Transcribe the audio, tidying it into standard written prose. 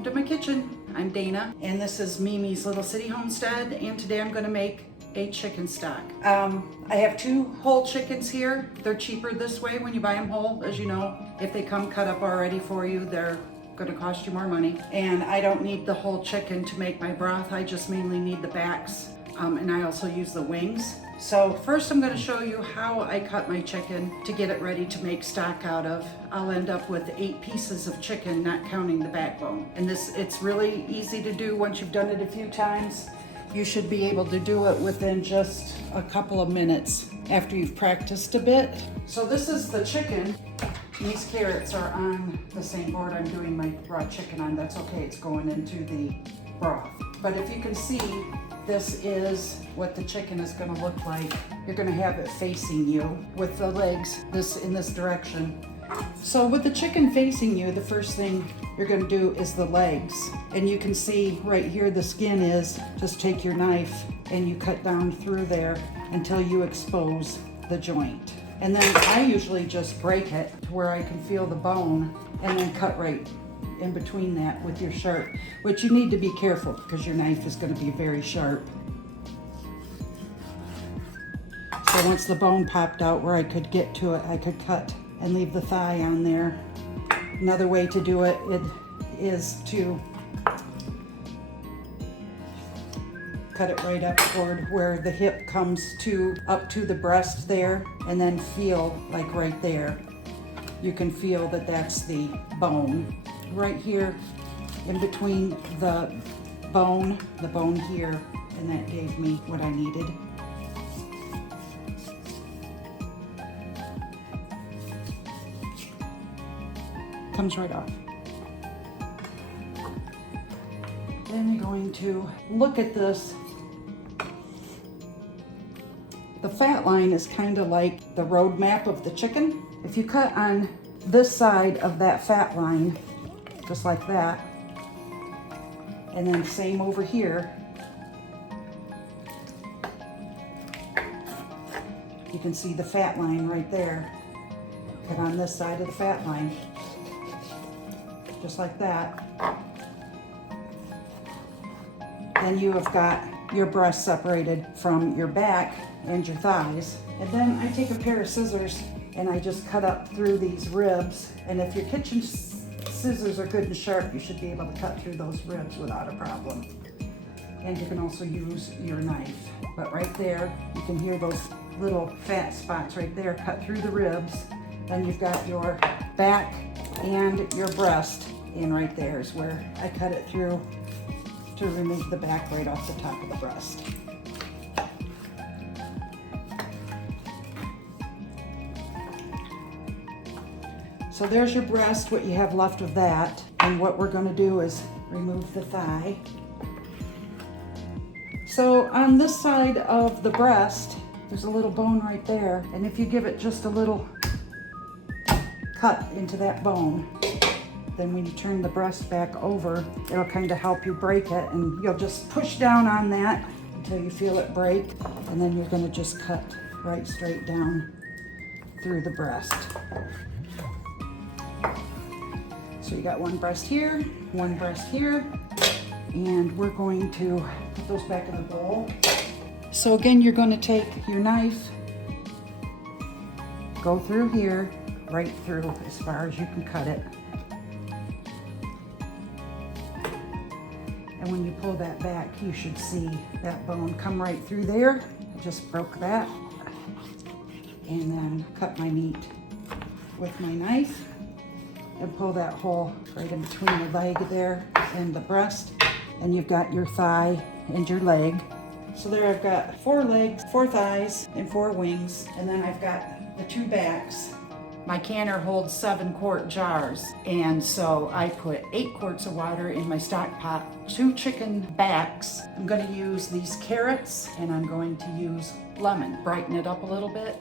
Welcome to my kitchen. I'm Dana, and this is Mimi's Little City Homestead, and today I'm going to make a chicken stock. I have 2 whole chickens here. They're cheaper this way when you buy them whole, as you know. If they come cut up already for you, they're going to cost you more money. And I don't need the whole chicken to make my broth. I just mainly need the backs, and I also use the wings. So first I'm going to show you how I cut my chicken to get it ready to make stock out of. I'll end up with 8 pieces of chicken, not counting the backbone. And it's really easy to do once you've done it a few times. You should be able to do it within just a couple of minutes after you've practiced a bit. So this is the chicken. These carrots are on the same board I'm doing my raw chicken on. That's okay, it's going into the broth. But if you can see, this is what the chicken is going to look like. You're going to have it facing you with the legs in this direction. So with the chicken facing you, the first thing you're going to do is the legs. And you can see right here the skin is. Just take your knife and you cut down through there until you expose the joint. And then I usually just break it to where I can feel the bone and then cut right in between that with your sharp, which you need to be careful because your knife is going to be very sharp. So once the bone popped out where I could get to it, I could cut and leave the thigh on there. Another way to do it is to cut it right up toward where the hip comes up to the breast there, and then feel like right there. You can feel that that's the bone. Right here in between the bone here, and that gave me what I needed. Comes right off. Then you're going to look at this. The fat line is kind of like the road map of the chicken. If you cut on this side of that fat line, just like that, and then same over here, you can see the fat line right there. Cut on this side of the fat line, just like that. Then you have got your breast separated from your back and your thighs. And then I take a pair of scissors and I just cut up through these ribs. And if your kitchen scissors are good and sharp, you should be able to cut through those ribs without a problem. And you can also use your knife. But right there, you can hear those little fat spots right there cut through the ribs. Then you've got your back and your breast, and right there is where I cut it through to remove the back right off the top of the breast. So there's your breast, what you have left of that. And what we're going to do is remove the thigh. So on this side of the breast, there's a little bone right there. And if you give it just a little cut into that bone, then when you turn the breast back over, it'll kind of help you break it. And you'll just push down on that until you feel it break. And then you're going to just cut right straight down through the breast. So you got one breast here, one breast here, and we're going to put those back in the bowl. So again, you're going to take your knife, go through here, right through as far as you can cut it. And when you pull that back, you should see that bone come right through there. I just broke that. And then cut my meat with my knife and pull that hole right in between the leg there and the breast. And you've got your thigh and your leg. So there I've got 4 legs, 4 thighs, and 4 wings. And then I've got the 2 backs. My canner holds 7-quart jars, and so I put 8 quarts of water in my stock pot, 2 chicken backs. I'm going to use these carrots, and I'm going to use lemon, brighten it up a little bit.